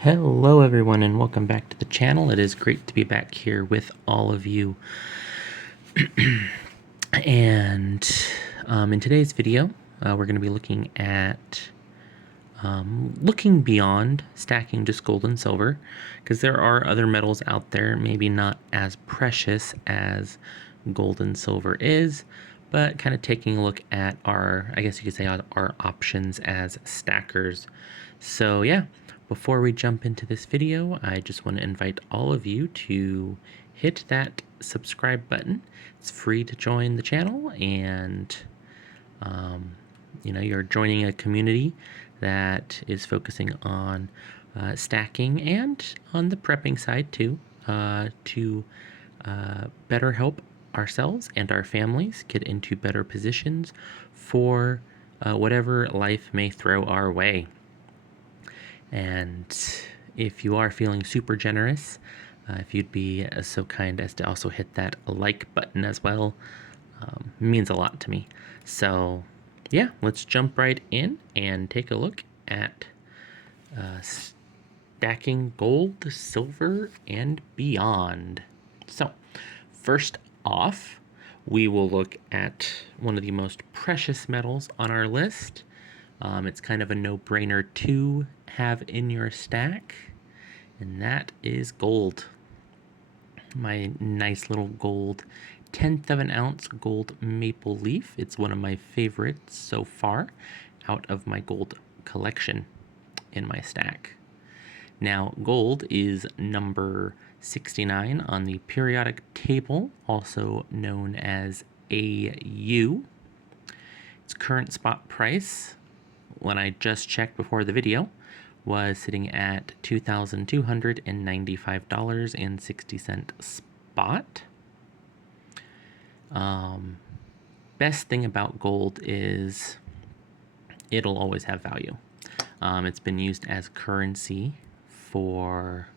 Hello everyone and welcome back to the channel. It is great to be back here with all of you. And in today's video, we're going to be looking at looking beyond stacking just gold and silver, because there are other metals out there, maybe not as precious as gold and silver is, but kind of taking a look at our, I guess you could say, our options as stackers. So yeah, before we jump into this video, I just want to invite all of you to hit that subscribe button. It's free to join the channel, and you're joining a community that is focusing on stacking and on the prepping side too, to better help ourselves and our families get into better positions for whatever life may throw our way. And if you are feeling super generous, if you'd be so kind as to also hit that like button as well, means a lot to me. So yeah, let's jump right in and take a look at stacking gold, silver, and beyond. So first off, we will look at one of the most precious metals on our list. It's kind of a no-brainer to have in your stack, and that is gold. My nice little gold 1/10 of an ounce gold maple leaf. It's one of my favorites so far out of my gold collection in my stack. Now, gold is number 69 on the periodic table, also known as AU. Its current spot price, when I just checked before the video, was sitting at $2,295.60 spot. Best thing about gold is it'll always have value. It's been used as currency for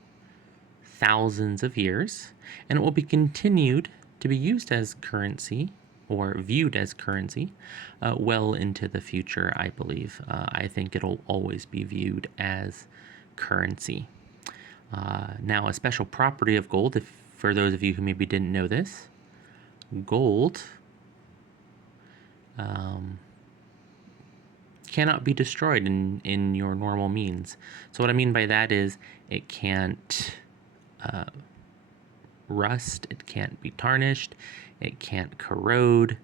thousands of years, and it will be continued to be used as currency or viewed as currency well into the future, I believe. I think it'll always be viewed as currency. Now, a special property of gold, if for those of you who maybe didn't know this, gold cannot be destroyed in your normal means. So what I mean by that is it can't rust, it can't be tarnished, it can't corrode.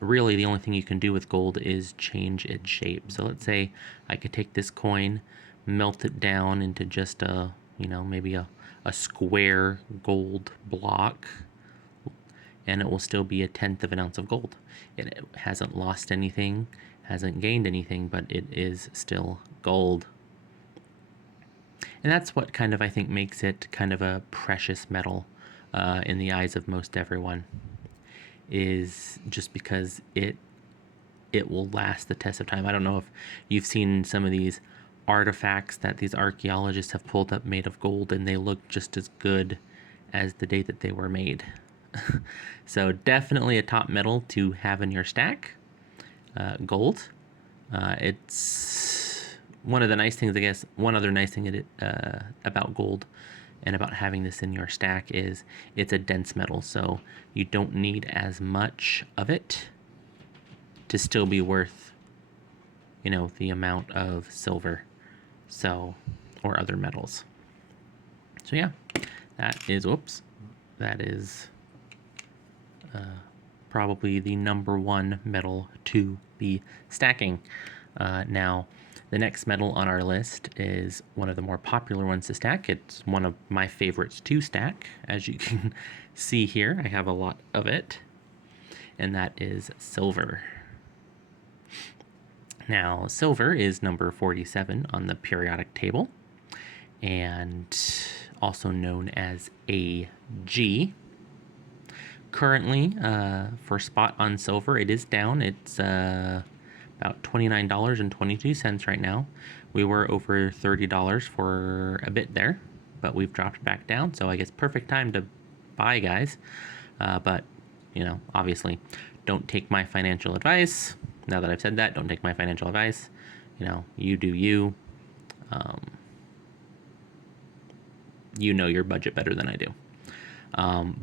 Really, the only thing you can do with gold is change its shape. So let's say I could take this coin, melt it down into just a, maybe a square gold block, and it will still be 1/10 of an ounce of gold. It hasn't lost anything, hasn't gained anything, but it is still gold. And that's what kind of, I think, makes it kind of a precious metal in the eyes of most everyone, is just because it will last the test of time. I don't know if you've seen some of these artifacts that these archaeologists have pulled up made of gold, and they look just as good as the day that they were made. So definitely a top metal to have in your stack, gold. It's one of the nice things, I guess, one other nice thing about gold and about having this in your stack is it's a dense metal, so you don't need as much of it to still be worth, the amount of silver, or other metals. So yeah, that is probably the number one metal to be stacking. Now, the next metal on our list is one of the more popular ones to stack. It's one of my favorites to stack. As you can see here, I have a lot of it, and that is silver. Now, silver is number 47 on the periodic table, and also known as AG. Currently, for spot on silver, it is down. It's about $29.22 right now. We were over $30 for a bit there, but we've dropped back down, so I guess perfect time to buy, guys. But, obviously, don't take my financial advice. Now that I've said that, don't take my financial advice. You do you. You know your budget better than I do.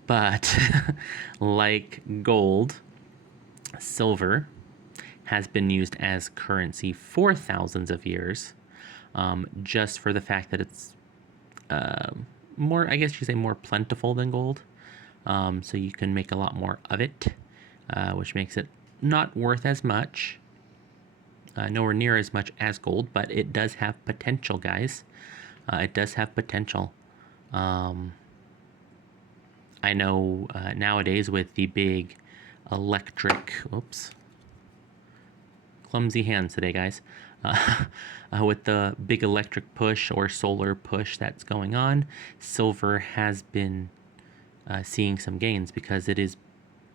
But like gold, silver has been used as currency for thousands of years, just for the fact that it's more, I guess you could say, more plentiful than gold. So you can make a lot more of it, which makes it not worth as much, nowhere near as much as gold, but it does have potential, guys. It does have potential. I know nowadays with the big electric, oops, clumsy hands today, guys. With the big electric push or solar push that's going on, silver has been seeing some gains because it is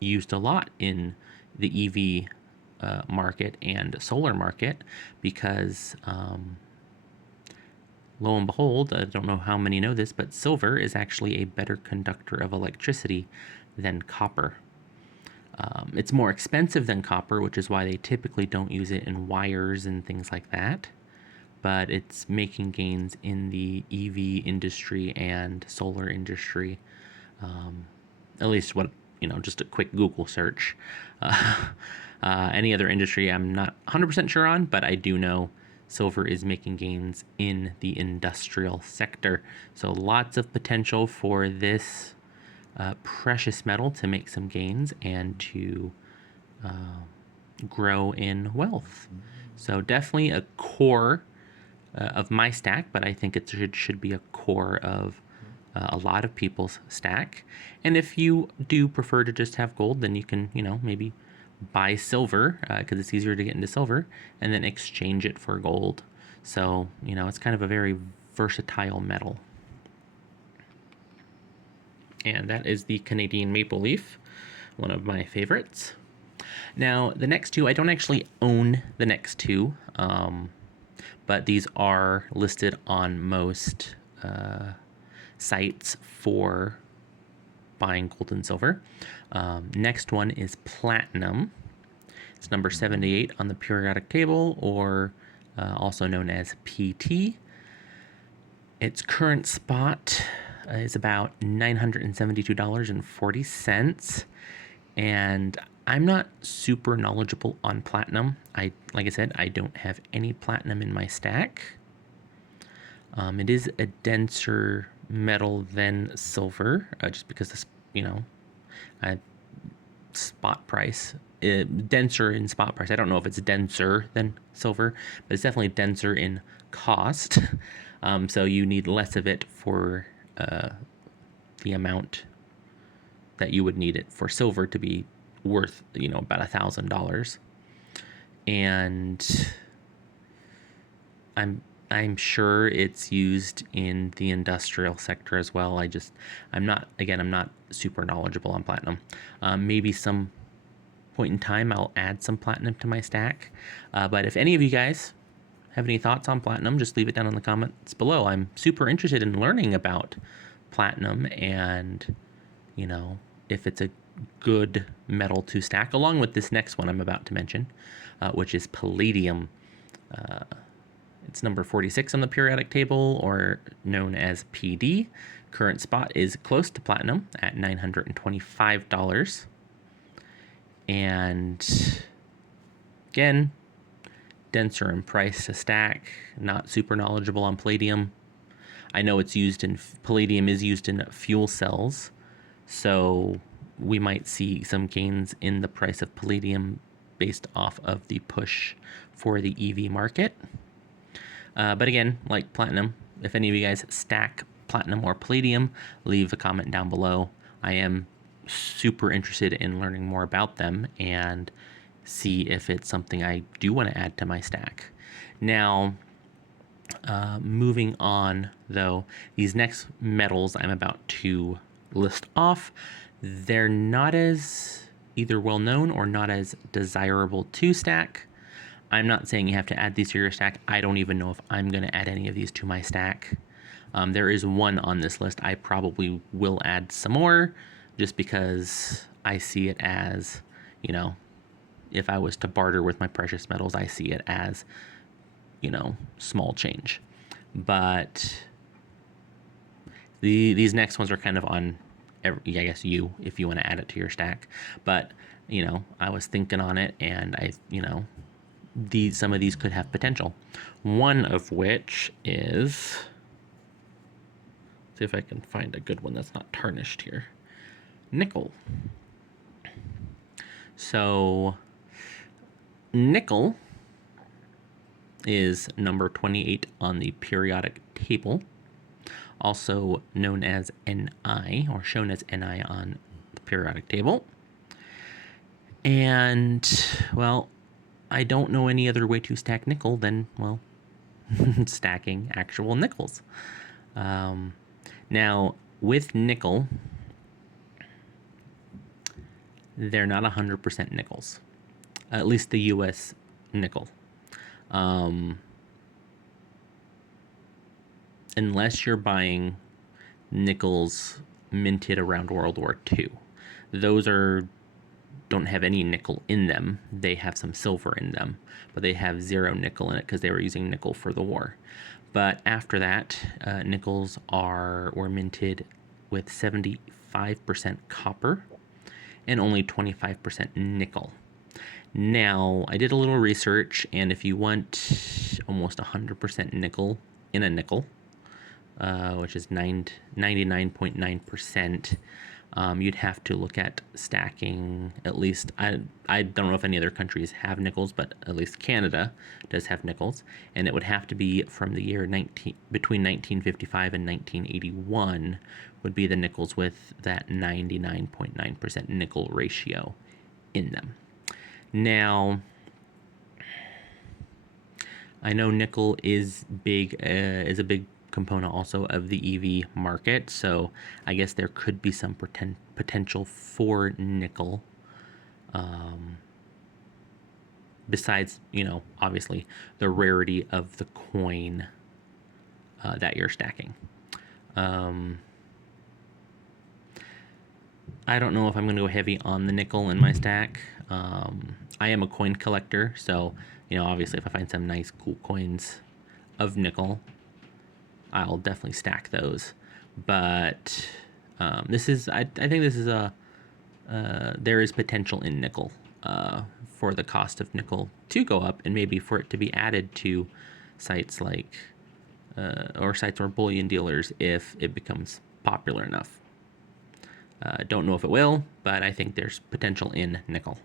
used a lot in the EV market and solar market because lo and behold, I don't know how many know this, but silver is actually a better conductor of electricity than copper. It's more expensive than copper, which is why they typically don't use it in wires and things like that. But it's making gains in the EV industry and solar industry. At least what, just a quick Google search. Any other industry I'm not 100% sure on, but I do know silver is making gains in the industrial sector. So lots of potential for this precious metal to make some gains and to grow in wealth. So definitely a core of my stack, but I think it should be a core of a lot of people's stack. And if you do prefer to just have gold, then you can, maybe buy silver because it's easier to get into silver and then exchange it for gold. So, it's kind of a very versatile metal. And that is the Canadian maple leaf, one of my favorites. Now, the next two, I don't actually own the next two, but these are listed on most sites for buying gold and silver. Next one is platinum. It's number 78 on the periodic table, or also known as PT. Its current spot is about $972.40. And I'm not super knowledgeable on platinum. Like I said, I don't have any platinum in my stack. It is a denser metal than silver, just because this, spot price, denser in spot price. I don't know if it's denser than silver, but it's definitely denser in cost. So you need less of it for the amount that you would need it for silver to be worth, about $1,000. And I'm sure it's used in the industrial sector as well. I'm not super knowledgeable on platinum. Maybe some point in time I'll add some platinum to my stack. But if any of you guys have any thoughts on platinum, just leave it down in the comments below. I'm super interested in learning about platinum and, if it's a good metal to stack, along with this next one I'm about to mention, which is palladium. It's number 46 on the periodic table, or known as PD. Current spot is close to platinum at $925. And again, denser in price to stack. Not super knowledgeable on palladium. I know palladium is used in fuel cells, so we might see some gains in the price of palladium based off of the push for the EV market. But again, like platinum, if any of you guys stack platinum or palladium, leave a comment down below. I am super interested in learning more about them and see if it's something I do want to add to my stack. Now, moving on though, these next metals I'm about to list off, they're not as either well known or not as desirable to stack. I'm not saying you have to add these to your stack. I don't even know if I'm going to add any of these to my stack. There is one on this list. I probably will add some more just because I see it as, if I was to barter with my precious metals, I see it as, small change. But These next ones are kind of on, I guess you, if you want to add it to your stack. But, I was thinking on it, and some of these could have potential. One of which is, see if I can find a good one that's not tarnished here. Nickel. So, nickel is number 28 on the periodic table, also known as Ni, or shown as Ni on the periodic table. And, well, I don't know any other way to stack nickel than, well, stacking actual nickels. Now, with nickel, they're not 100% nickels, at least the U.S. nickel. Unless you're buying nickels minted around World War II. Those don't have any nickel in them. They have some silver in them, but they have zero nickel in it because they were using nickel for the war. But after that, nickels were minted with 75% copper and only 25% nickel. Now, I did a little research, and if you want almost 100% nickel in a nickel, which is 99.9%, you'd have to look at stacking at least, I don't know if any other countries have nickels, but at least Canada does have nickels, and it would have to be from the year between 1955 and 1981 would be the nickels with that 99.9% nickel ratio in them. Now, I know nickel is a big component also of the EV market, so I guess there could be some potential for nickel. Besides, obviously the rarity of the coin that you're stacking. I don't know if I'm going to go heavy on the nickel in my stack. I am a coin collector, so obviously if I find some nice cool coins of nickel, I'll definitely stack those. But I think this is there is potential in nickel for the cost of nickel to go up, and maybe for it to be added to sites like or sites or bullion dealers if it becomes popular enough. Don't know if it will, but I think there's potential in nickel.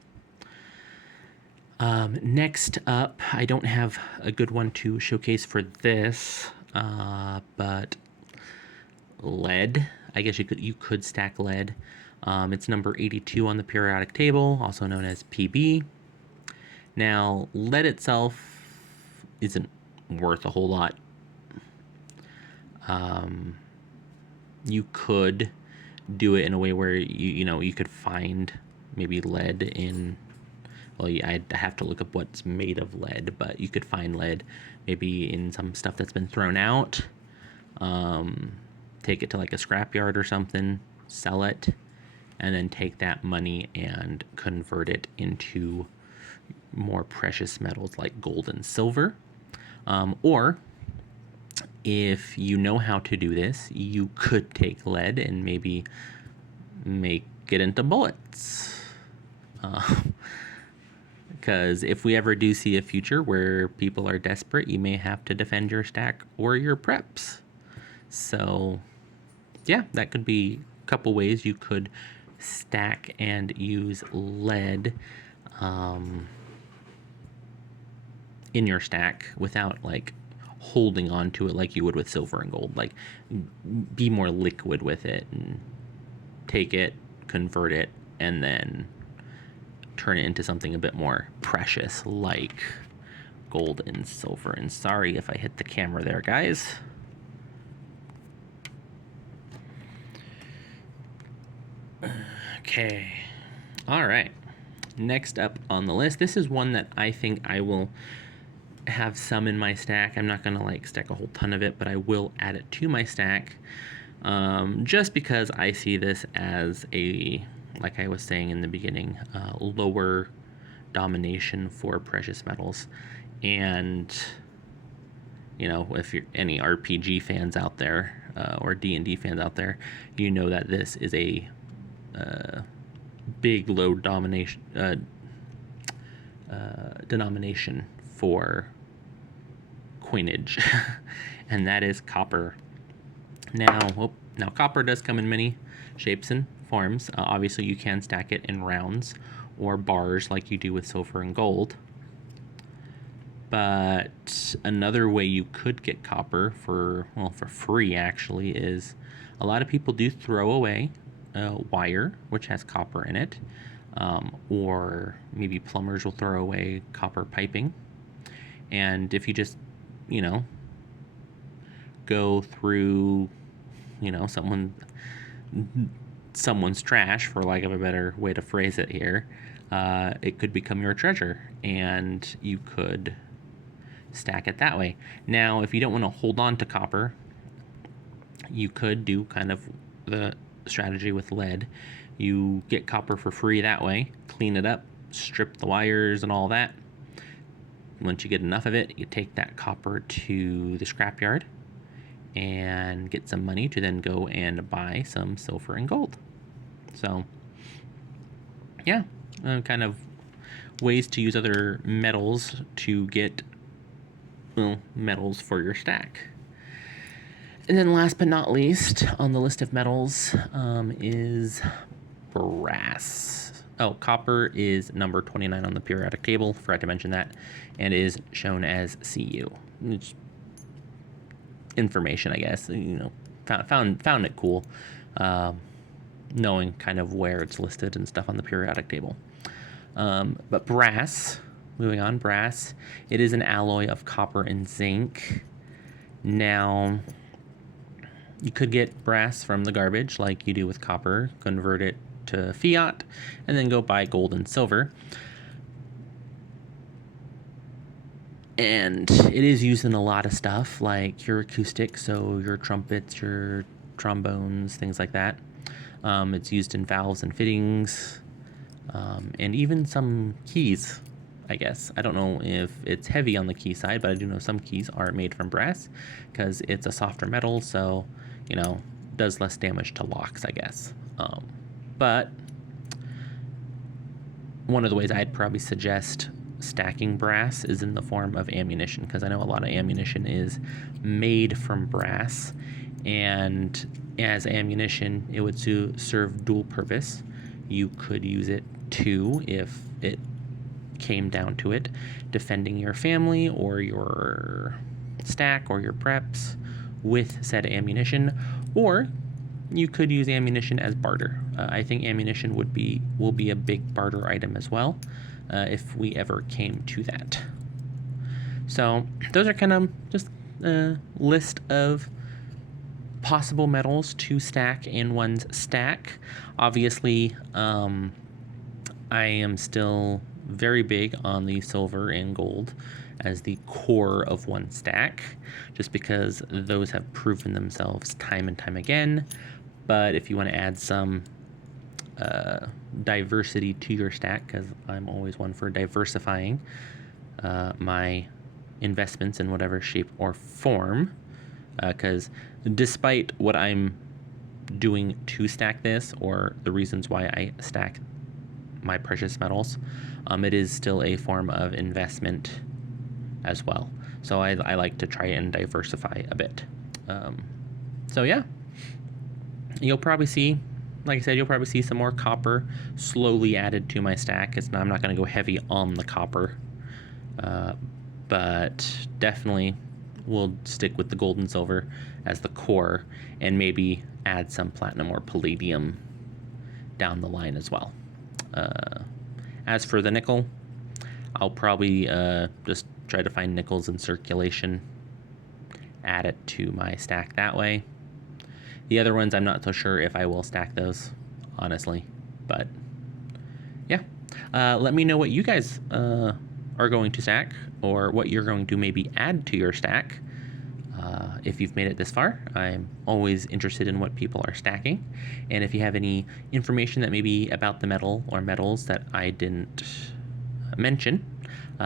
Next up, I don't have a good one to showcase for this, but lead. I guess you could stack lead. It's number 82 on the periodic table, also known as PB. Now, lead itself isn't worth a whole lot. You could do it in a way where you could find maybe lead in, well, I'd have to look up what's made of lead, but you could find lead maybe in some stuff that's been thrown out. Take it to like a scrapyard or something, sell it, and then take that money and convert it into more precious metals like gold and silver. Or if you know how to do this, you could take lead and maybe make it into bullets. Because if we ever do see a future where people are desperate, you may have to defend your stack or your preps. So, yeah, that could be a couple ways you could stack and use lead in your stack without holding on to it like you would with silver and gold. Be more liquid with it and take it, convert it, and then turn it into something a bit more precious like gold and silver. And sorry if I hit the camera there, guys. Okay. All right. Next up on the list, this is one that I think I will have some in my stack. I'm not gonna stack a whole ton of it, but I will add it to my stack, just because I see this as like I was saying in the beginning, lower domination for precious metals. And if you're any RPG fans out there, or D&D fans out there, you know that this is a big low denomination for coinage, and that is copper. Now copper does come in many shapes and forms. Obviously, you can stack it in rounds or bars like you do with silver and gold. But another way you could get copper for free actually is a lot of people do throw away wire which has copper in it, or maybe plumbers will throw away copper piping. And if you just, go through, someone's trash, for lack of a better way to phrase it here, it could become your treasure, and you could stack it that way. Now, if you don't want to hold on to copper, you could do kind of the strategy with lead. You get copper for free that way, clean it up, strip the wires and all that. Once you get enough of it, you take that copper to the scrapyard and get some money to then go and buy some silver and gold. So, yeah, kind of ways to use other metals to get metals for your stack. And then last but not least on the list of metals is brass. Copper is number 29 on the periodic table, forgot to mention that, and is shown as Cu. It's information, I guess. Found it cool, knowing kind of where it's listed and stuff on the periodic table. But brass, moving on, brass, it is an alloy of copper and zinc. Now, you could get brass from the garbage like you do with copper, convert it to fiat, and then go buy gold and silver. And it is used in a lot of stuff, like your acoustic, so your trumpets, your trombones, things like that. It's used in valves and fittings, and even some keys, I guess. I don't know if it's heavy on the key side, but I do know some keys are made from brass because it's a softer metal, so, does less damage to locks, I guess. But one of the ways I'd probably suggest stacking brass is in the form of ammunition, because I know a lot of ammunition is made from brass, and as ammunition, it would serve dual purpose. You could use it too, if it came down to it, defending your family or your stack or your preps with said ammunition, or you could use ammunition as barter. I think ammunition will be a big barter item as well, if we ever came to that. So those are kind of just a list of possible metals to stack in one's stack. Obviously, I am still very big on the silver and gold as the core of one stack, just because those have proven themselves time and time again. But if you want to add some diversity to your stack, because I'm always one for diversifying my investments in whatever shape or form, because despite what I'm doing to stack this, or the reasons why I stack my precious metals, it is still a form of investment as well. So I like to try and diversify a bit. So yeah, you'll probably see, like I said, you'll probably see some more copper slowly added to my stack. I'm not going to go heavy on the copper, but definitely we'll stick with the gold and silver as the core, and maybe add some platinum or palladium down the line as well. As for the nickel, I'll probably just try to find nickels in circulation, add it to my stack that way. The other ones, I'm not so sure if I will stack those, honestly, but yeah. Let me know what you guys are going to stack, or what you're going to maybe add to your stack. If you've made it this far, I'm always interested in what people are stacking. And if you have any information that maybe about the metal or metals that I didn't mention,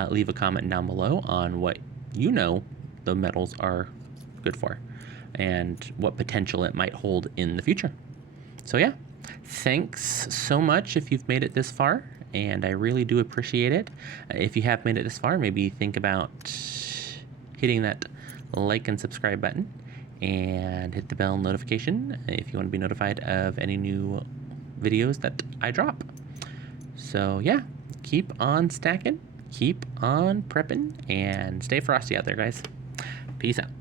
leave a comment down below on what the metals are good for. and what potential it might hold in the future. So yeah, thanks so much if you've made it this far, and I really do appreciate it. If you have made it this far, maybe think about hitting that like and subscribe button and hit the bell notification if you want to be notified of any new videos that I drop. So yeah, keep on stacking, keep on prepping, and stay frosty out there, guys. Peace out.